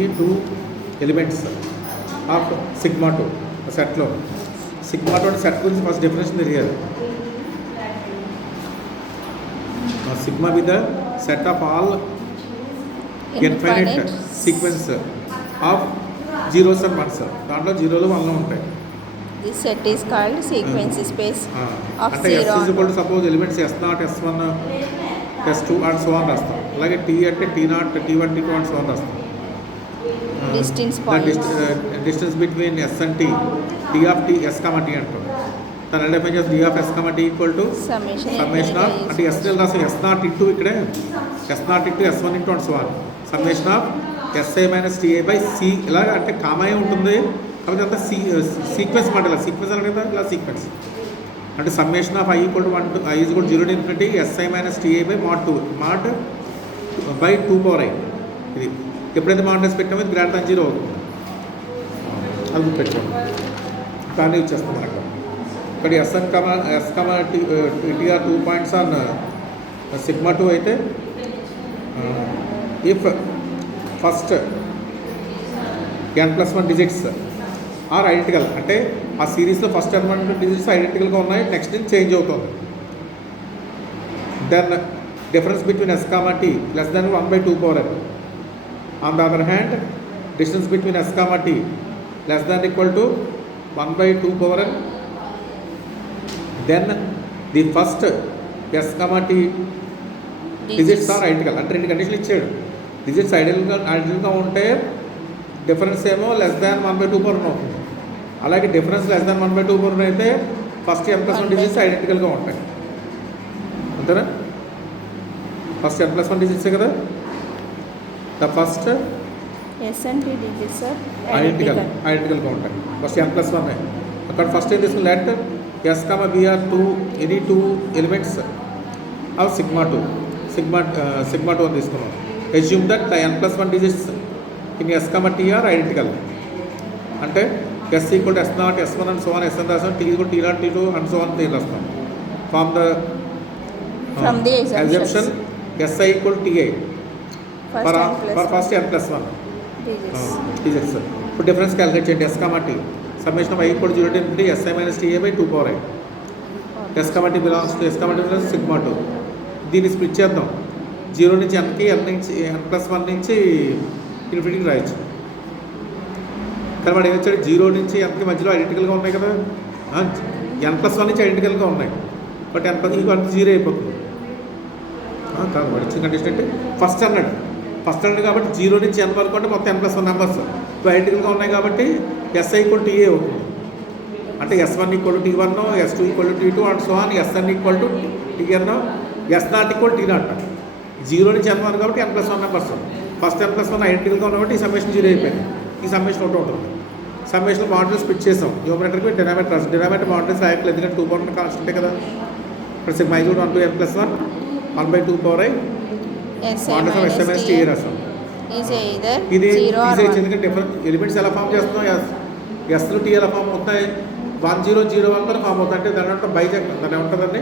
2 elements of sigma 2 set లో sigma 2 అంటే set గురించి ఫస్ట్ డెఫినేషన్ తెలియాలి. sigma with the set of all infinite sequence of zeros and ones. దాంట్లో జీరోలు వన్లు ఉంటాయి. This set is called sequence space of అంటే s is equal to suppose elements s0 s1 s2 and so on రాస్తాం. అలాగే t అంటే t0 t1 t2 and so on రాస్తాం. Distance points. Distance between s and t, d of t s comma t అంటాం. దాని define చేస్తే d of s comma t equal to summation of అంటే s ని రాస్తాం s0 into ఇక్కడే s0 into s1 into and so on summation of sa minus ta by c ఇలా అంటే comma ఉంటుంది కాబట్టి అంతా సీక్వెన్స్ మాట ఇలా సీక్వెన్స్ అంటే కదా ఇలా సీక్వెన్స్ అంటే summation of i equal to 1 to i is equal 0 to infinity si minus ta by mod 2 mod by 2 power i ఇది ఎప్పుడైతే మౌంటెన్స్ పెట్టామో ఇది గ్రేటర్ దాన్ 0 అవుతుంది. అది పెట్టాము దాన్ని యూజ్ చేస్తాం అక్కడ ఇక్కడ SN comma TR 2 points on sigma 2 అయితే if first n+1 digits are identical అంటే ఆ సిరీస్లో ఫస్ట్ n1 డిజిట్స్ ఐడెంటికల్గా ఉన్నాయి, నెక్స్ట్ నుంచి చేంజ్ అవుతుంది. Then difference between s comma t less than 1/2 power n. On the other hand, distance between s comma t less than or equal to 1/2 power n. Then the first s comma t digits are identical. అంటే రెండు కండిషన్లు ఇచ్చాడు. Digits ఐడెంటికల్గా ఉంటే difference ఏమో less than 1/2 power n అవుతుంది. అలాగే difference less than 1/2 power n అయితే first n+1 digits ఐడెంటికల్గా ఉంటాయి. అంతేనా? ఫస్ట్ n+1 డిజిట్సే కదా. The first S and T digits are ఐడెంటికల్గా ఉంటాయి. ఫస్ట్ n+1 అక్కడ ఫస్ట్ ఏం తీసుకుని let s comma b are any two elements of sigma 2 అని తీసుకున్నాం. Assume that the n+1 digits in s comma t are identical అంటే s equal to s0 s1 and so on s అని రాస్తాం, t equal t0 t2 and so on రాస్తాం. From the assumption si equal ti for first n+1 digits. ఇప్పుడు difference calculate చేయండి. s comma t summation of i equal 0 to infinity si minus ta by 2 power i. s comma t belongs to s comma t belongs sigma 2. దీన్ని split చేద్దాం. 0 నుంచి nకి n నుంచి n+1 నుంచి ఇన్ఫినిటీకి రాయొచ్చు. కానీ వాడు ఏమొచ్చాడు 0 నుంచి nకి మధ్యలో ఐడెంటికల్గా ఉన్నాయి కదా, n+1 నుంచి ఐడెంటికల్గా ఉన్నాయి బట్ n+1 0 అయిపోతుంది. కాదు వాడు ఇచ్చిన కండిషన్ అంటే ఫస్ట్ అన్నాడు కాబట్టి 0 నుంచి n వరకు అంటే మొత్తం n+1 నెంబర్స్ ఐడెంటికల్గా ఉన్నాయి కాబట్టి si ఈక్వల్ ta అవుతుంది. అంటే s1 equal to t1 s2 equal to t2 and so on sn equal to tn s0 equal t0. 0 నుంచి n వరకు కాబట్టి n+1 నెంబర్స్ ఫస్ట్ n+1 ఐడెంటికల్గా ఉన్నాయి కాబట్టి ఈ సమ్మేషన్ 0 అయిపోయింది. ఈ సమ్మేషన్ ఒకటి ఉంటుంది. సమ్మేషన్ మాడ్యులస్ స్ప్లిట్ చేసాం. న్యూమరేటర్కి డినామినేటర్ రాస్తాం. డినామినేటర్ మాడ్యులస్ రాయట్లేదు ఎందుకంటే 2 పవర్ కాన్స్టెంటే కదా. ఇక్కడ sigma equal 1 to n+1 1/2 power i ఇది ఎందుకంటే డిఫరెంట్ ఎలిమెంట్స్ ఎలా ఫామ్ చేస్తున్నాం, ఎస్లు టీ ఎలా ఫామ్ అవుతాయి 1001 ఫామ్ అవుతాయి. అంటే దాని అంటే బైజెక్ దాని ఏమంటుందండి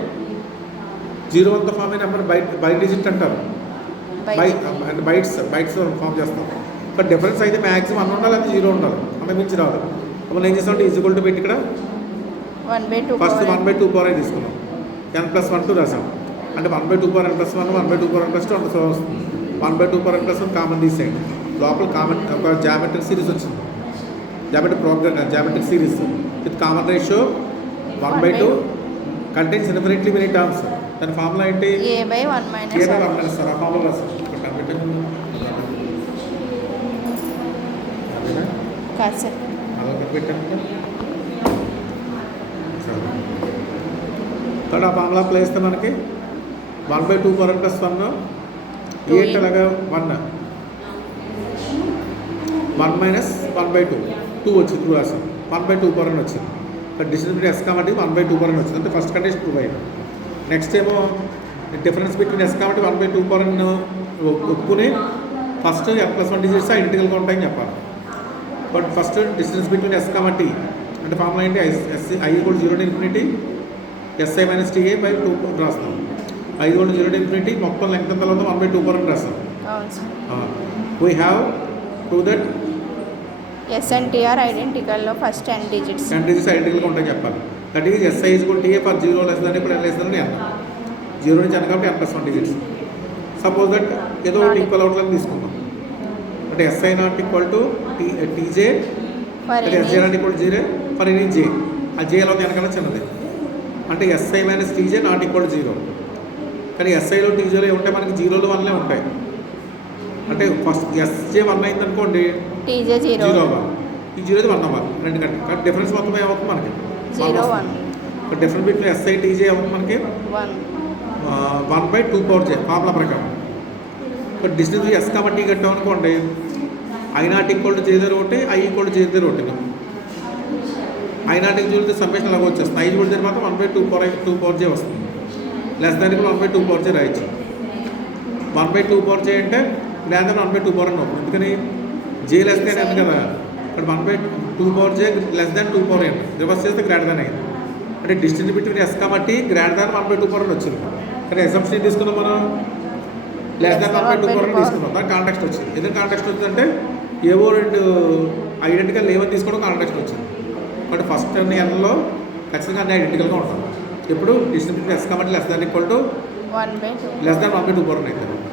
01తో ఫామ్ అయిన నెంబర్ బై డిజిట్ అంటారు. బైట్స్ ఫామ్ చేస్తాం. బట్ డిఫరెన్స్ అయితే మ్యాక్సిమం 1 ఉండాలి, అది 0 ఉండాలి, అంత మించి రాదు. మనం ఏం చేస్తామంటే ఈజ్ ఈక్వల్ టు పెట్టి ఇక్కడ ఫస్ట్ 1/2 పవర్ i తీసుకున్నాం, n+1 2 రాసాం. అంటే 1/2 పవర్ n+1 1/2 పవర్ n+2 అంత సో వస్తుంది. 1/2 పవర్ n+1 కామన్ తీసేయండి. లోపల కామన్ ఒక జామెట్రిక్ సిరీస్ వచ్చింది, geometric series with common ratio 1/2 contains infinitely many terms. దాని ఫార్ములా ఏంటి a/1 - సార్ ఆ ఫార్ములా రాస్తాం. ఆ ఫార్ములా అప్లై చేస్తే మనకి 1/2 పవర్ n+1 8 అలాగా 1 మైనస్ 1/2 2 వచ్చింది. 2 రాసాం 1/2 పవర్ n వచ్చింది. But distance between s comma t 1/2 power n వచ్చింది. అంటే ఫస్ట్ కండిషన్ ప్రూవ్ అయింది. నెక్స్ట్ ఏమో difference between s comma t 1/2 power n ఒప్పుకుని ఫస్ట్ n+1 డిజిట్స్ ఐడెంటికల్గా ఉంటాయని చెప్పాలి. But first distance between s comma t అంటే formula ఏంటి i equal 0 to infinity si minus ta by 2 రాస్తాం. 5 0 టు ఇన్ఫినిటీ మొత్తం length ఎంత ఉందో 1/2 పవర్ n రాస్తాం. We have prove that s and t are ఐడెంటికల్లో ఫస్ట్ 10 digits. 10 digits ఐడెంటికల్గా ఉంటాయి చెప్పాలి. That is s i equal t a for 0 less than ఇప్పుడు n లెస్ దాన్ n. 0 నుంచి n కాబట్టి n + 1 digits. సపోజ్ దట్ ఏదో ఒకటి ఈక్వల్ అవుట్లని తీసుకుందాం. అంటే s i not equal to t j For అంటే s j not equal 0 for any j. ఆ జే ఎలా ఉంది వెనకన్నా చిన్నది. అంటే s i minus t j not equal 0. కానీ ఎస్ఐలో టీజేలో ఏముంటాయి మనకి 0లు 1లే ఉంటాయి. అంటే ఫస్ట్ ఎస్జే 1 అయిందనుకోండి TJ 0 0 అవ్వాలి. ఈ 0 1 అవ్వాలి. రెండు కంటే కానీ డిఫరెన్స్ మొత్తం ఏమవుతుంది మనకి 0 1 డిఫరెన్స్ బిట్వీన్ ఎస్ఐ టీజే అవుతుంది మనకి 1. 1/2 ఫార్ములా ప్రకారం. డిస్టెన్స్ ఎస్ కాబట్టి కట్టాం అనుకోండి ఐ నాట్ ఈక్వల్ టు జే0 ఒకటి ఐ ఈక్వల్ టు జే0 ఒకటి. I not equal to summation అలాగ వచ్చేస్తుంది. ఐ ఈక్వల్ టు మాత్రం 1/2 వస్తుంది. లెస్ దానికి 1/2 రాయొచ్చు. 1/2 అంటే గ్రాండ్ దాన్ 1/2 అని అవుతుంది. ఎందుకని జే లెస్ దాన్ ఎంత కదా, ఇక్కడ 1/2 లెస్ దాన్ 2 n రివర్స్ చేస్తే గ్రాండ్ దాన్ అయింది. అంటే డిస్టెన్స్ బిట్వీన్ ఎస్ కాబట్టి గ్రాండ్ దాన్ 1/2 అని వచ్చింది. కానీ ఎసంప్షన్ ఏం తీసుకున్నాం మనం, లెస్ దాన్ 1/2 అని తీసుకున్నాం. దాని కాంటాక్స్ట్ వచ్చింది. ఎందుకు కాంటాక్స్ట్ వచ్చిందంటే ఏవో రెండు ఐడెంటికల్ లేవని తీసుకోవడం కాంటాక్స్ట్ వచ్చింది. కాబట్టి ఫస్ట్ ఎన్లో ఖచ్చితంగా అన్ని ఐడెంటికల్గా ఉంటాం. ఇప్పుడు డిస్టెన్స్ బిట్వీన్ ఎస్ కాబట్టి less than equal to 1/2. Less than 1/2 అవుతుంది.